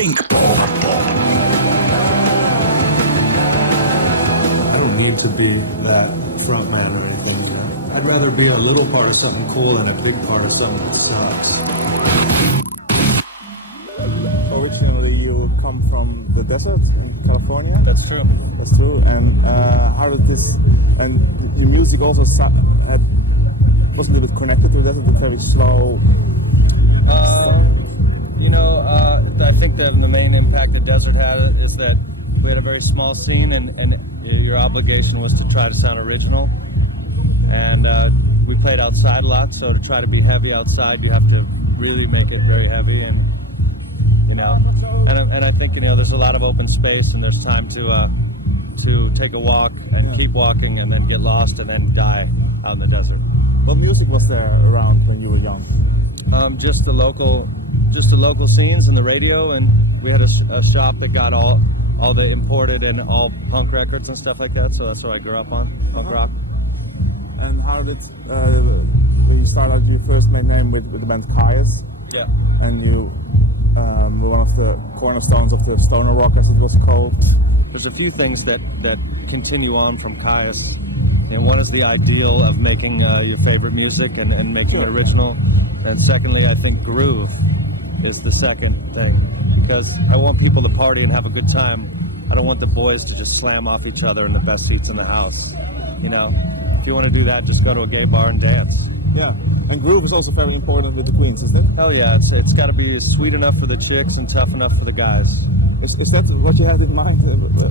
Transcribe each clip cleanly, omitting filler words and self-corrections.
Pinkpop. I don't need to be that front man or anything. You know? I'd rather be a little part of something cool than a big part of something that sucks. Originally, you come from the desert in California. That's true. That's true. And how did this? And your music also wasn't a bit connected to that. It was very slow. I think that the main impact the desert had is that we had a very small scene, and your obligation was to try to sound original. And we played outside a lot, so to try to be heavy outside, you have to really make it very heavy, and I think there's a lot of open space, and there's time to take a walk and keep walking, and then get lost, and then die out in the desert. What music was there around when you were young? Just the local scenes and the radio, and we had a shop that got all the imported and all punk records and stuff like that. So that's what I grew up on, punk rock. And how did you start out? You first made name with the band Caius. Yeah. And you were one of the cornerstones of the stoner rock, as it was called. There's a few things that continue on from Caius. And one is the ideal of making your favorite music and making it original. And secondly, I think groove is the second thing. Because I want people to party and have a good time. I don't want the boys to just slam off each other in the best seats in the house. If you want to do that, just go to a gay bar and dance. Yeah, and groove is also very important with the queens, isn't it? Oh yeah, it's got to be sweet enough for the chicks and tough enough for the guys. Is that what you have in mind?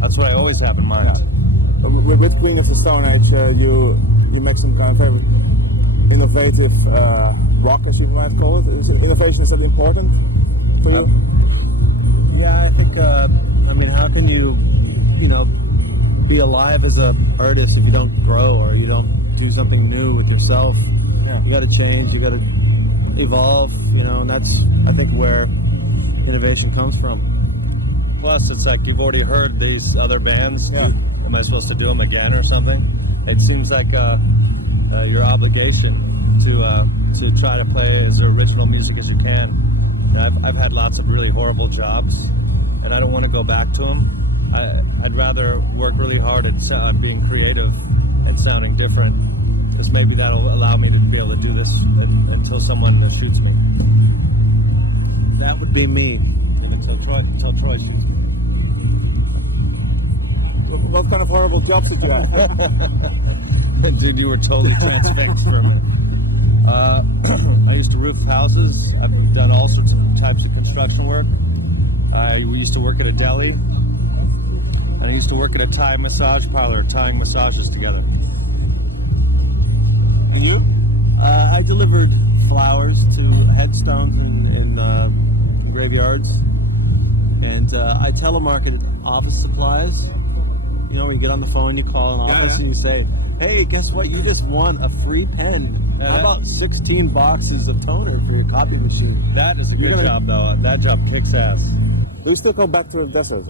That's what I always have in mind. Yeah. With Queen of the Stone Age, you make some kind of very innovative rock, as you might call it. Innovation, is that important for you? Yeah, I think. How can you, be alive as an artist if you don't grow or you don't do something new with yourself? Yeah. You got to change. You got to evolve. And that's, I think, where innovation comes from. Plus, it's like you've already heard these other bands. Yeah. Am I supposed to do them again or something? It seems like your obligation to try to play as original music as you can. And I've had lots of really horrible jobs, and I don't want to go back to them. I'd rather work really hard at being creative and sounding different, because maybe that'll allow me to be able to do this until someone shoots me. That would be me, until Troy shoots me. What kind of horrible jobs did you have? Dude, you were totally transfixed for me. I used to roof houses. I've done all sorts of types of construction work. We used to work at a deli. And I used to work at a Thai massage parlor, tying massages together. And you? I delivered flowers to headstones in graveyards. And I telemarketed office supplies. You get on the phone, you call an office, and you say, hey, guess what? You just won a free pen. How about 16 boxes of toner for your copy machine? That is a good job, though. That job kicks ass. Do you still go back to the desert?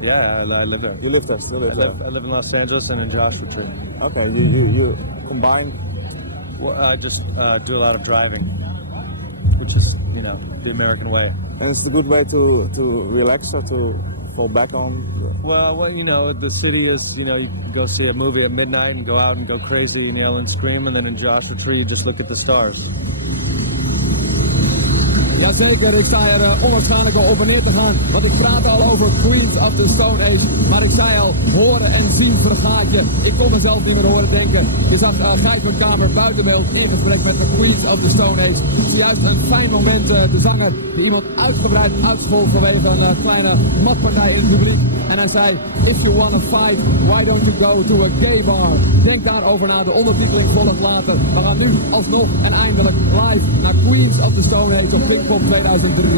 Yeah, I live there. You live there, still live there? I live in Los Angeles and in Joshua Tree. Okay, you combine? Well, I just do a lot of driving, which is, the American way. And it's a good way to relax or to fall back on? Well, the city is, you can go see a movie at midnight and go out and go crazy and yell and scream, and then in Joshua Tree you just look at the stars. Jazeker, ik sta er onwaarschijnlijk al over neer te gaan. Want ik praat al over Queens of the Stone Age. Maar ik zei al, horen en zien vergaat je. Ik kon mezelf niet meer horen denken. Dus dan ga ik mijn kamer buitenbeeld in gesprek met de Queens of the Stone Age. Zojuist een fijn moment, de zanger die iemand uitgebreid uitschold vanwege een kleine matpartij in het publiek. En hij zei, if you wanna fight, why don't you go to a gay bar? Denk daarover na, de ondertiteling volgt later. We gaan nu alsnog en eindelijk live naar Queens of the Stone Age op Pinkpop 2003.